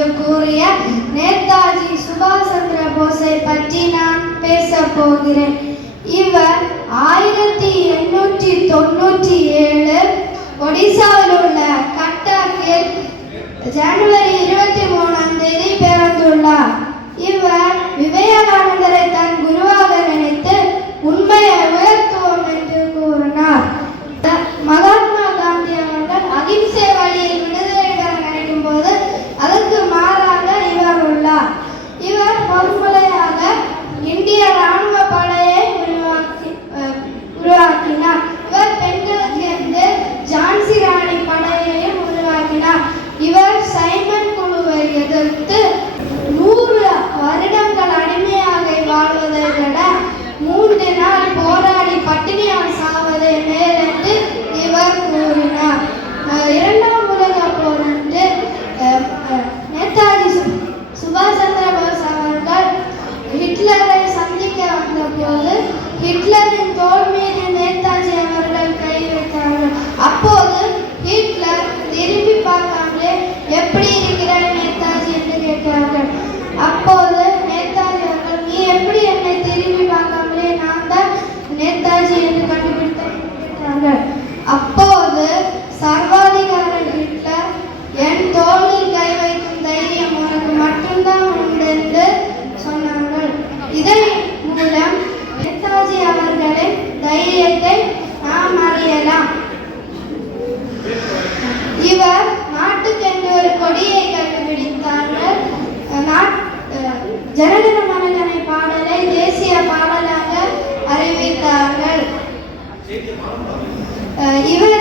என்று கூறிய நேதாஜி சுபாஷ் சந்திர போஸை பற்றி நான் பேச போகிறேன். இவர் ஆயிரத்தி எண்ணூற்றி தொண்ணூற்றி ஏழு ஒடிசாவில் உள்ள கட்டாக்கில் ஜனவரி இருபத்தி பாடிடலாம் இவர் நாட்டுக்கென்று ஒரு கொடியை கண்டுபிடித்தார்கள்? ஜனகன மனதனை பாடலை தேசிய பாடலாக அறிவித்தார்கள். இவர்